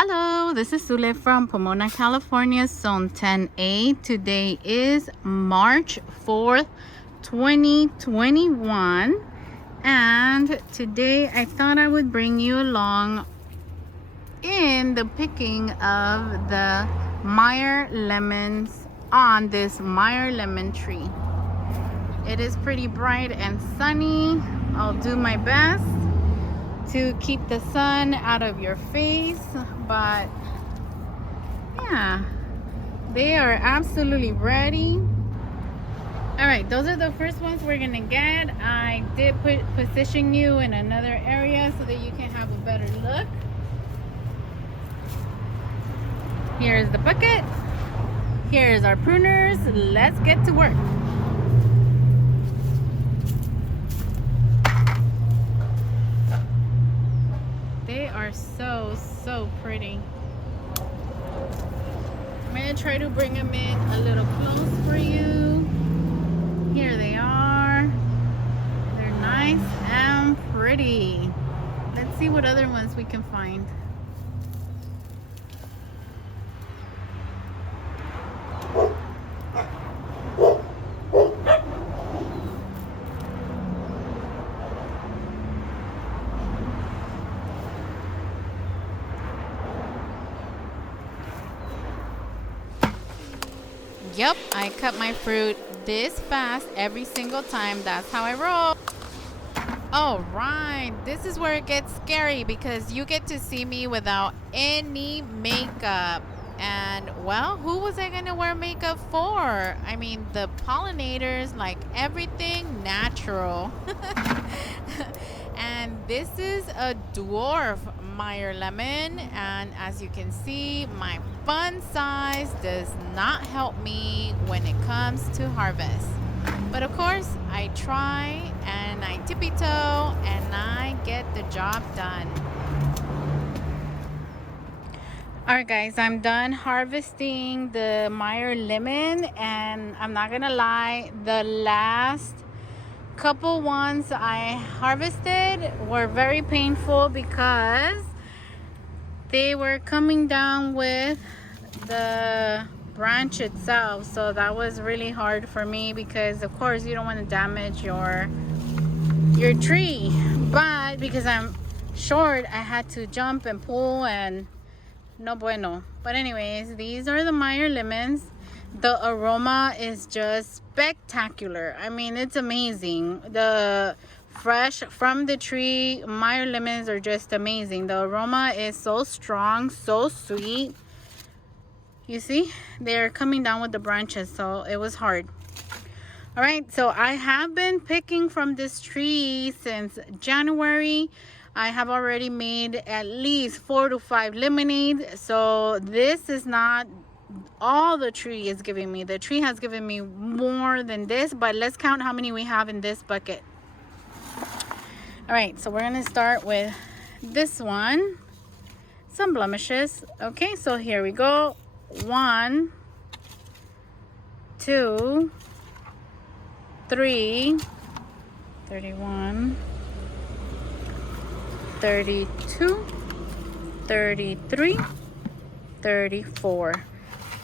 Hello, this is Zule from Pomona, California, Zone 10A. Today is March 4th, 2021. And today I thought I would bring you along in the picking of the Meyer lemons on this Meyer lemon tree. It is pretty bright and sunny. I'll do my best to keep the sun out of your face, but yeah, they are absolutely ready. All right, those are the first ones we're gonna get. I did position you in another area so that you can have a better look. Here's the bucket, here's our pruners. Let's get to work. They are so pretty. I'm gonna try to bring them in a little close for you. Here they are. They're nice and pretty. Let's see what other ones we can find. Yep, I cut my fruit this fast every single time. That's how I roll. All right, this is where it gets scary because you get to see me without any makeup. And well, who was I gonna wear makeup for? I mean, the pollinators like everything natural. And this is a dwarf Meyer lemon, and as you can see, my fun size does not help me when it comes to harvest. But of course, I try and I tippy toe and I get the job done. Alright guys, I'm done harvesting the Meyer lemon, and I'm not gonna lie, the last couple ones I harvested were very painful because they were coming down with the branch itself. So that was really hard for me because of course you don't want to damage your tree, but because I'm short I had to jump and pull, and no bueno. But anyways, these are the Meyer lemons. The aroma is just spectacular. I mean, it's amazing. The fresh from the tree Meyer lemons are just amazing. The aroma is so strong, so sweet. You see, they're coming down with the branches, so it was hard. All right, so I have been picking from this tree since January. I have already made at least 4 to 5 lemonades. So this is not all the tree is giving me. The tree has given me more than this, but let's count how many we have in this bucket. All right, so we're gonna start with this one. Some blemishes. Okay, so here we go. 1, 2, 3, 31, 32, 33, 34.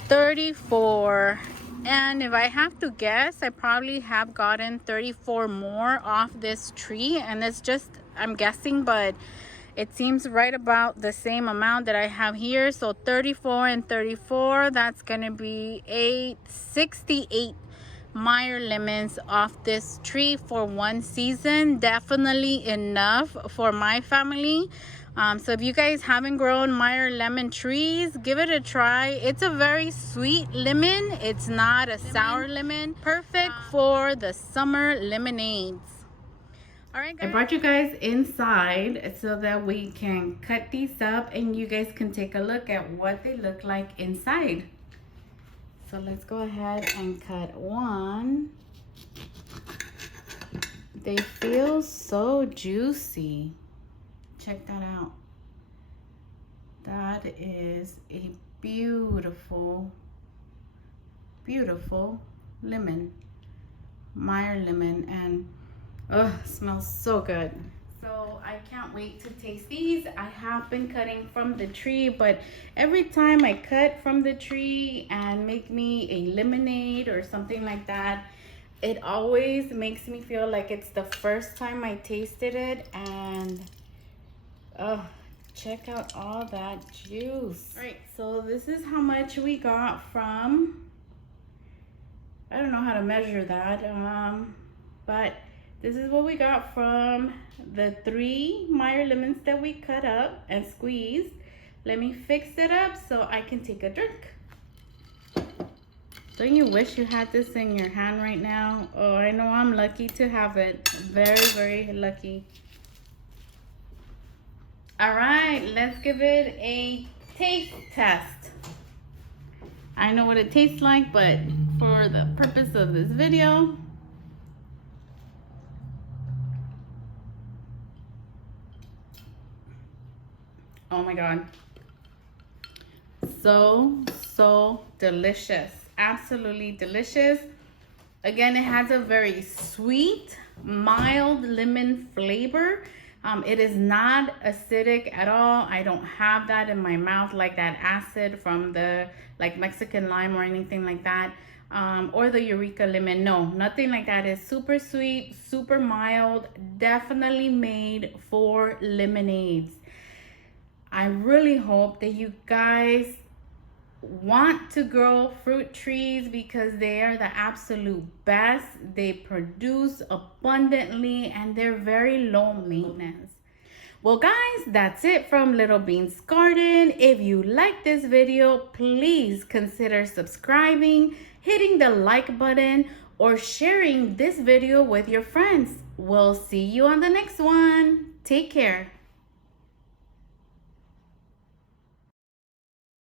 34. And if I have to guess, I probably have gotten 34 more off this tree, and it's just, I'm guessing, but it seems right about the same amount that I have here. So 34 and 34, that's gonna be 68 Meyer lemons off this tree for one season. Definitely enough for my family. So if you guys haven't grown Meyer lemon trees, give it a try. It's a very sweet lemon. It's not a sour lemon. Perfect for the summer lemonades. All right, guys. I brought you guys inside so that we can cut these up and you guys can take a look at what they look like inside. So let's go ahead and cut one. They feel so juicy. Check that out. That is a beautiful, beautiful lemon. Meyer lemon, and oh, smells so good. So I can't wait to taste these. I have been cutting from the tree, but every time I cut from the tree and make me a lemonade or something like that, it always makes me feel like it's the first time I tasted it. And oh, check out all that juice. All right, so this is how much we got from, I don't know how to measure that, but this is what we got from the 3 Meyer lemons that we cut up and squeezed. Let me fix it up so I can take a drink. Don't you wish you had this in your hand right now? Oh, I know I'm lucky to have it. Very, very lucky. All right, let's give it a taste test. I know what it tastes like, but for the purpose of this video, oh my God, so delicious. Absolutely delicious. Again, it has a very sweet, mild lemon flavor. It is not acidic at all. I don't have that in my mouth, like that acid from the like Mexican lime or anything like that, or the Eureka lemon. No, nothing like that. It's super sweet, super mild, definitely made for lemonades. I really hope that you guys want to grow fruit trees because they are the absolute best. They produce abundantly and they're very low maintenance. Well guys, that's it from Little Bean's Garden. If you like this video, please consider subscribing, hitting the like button, or sharing this video with your friends. We'll see you on the next one. Take care.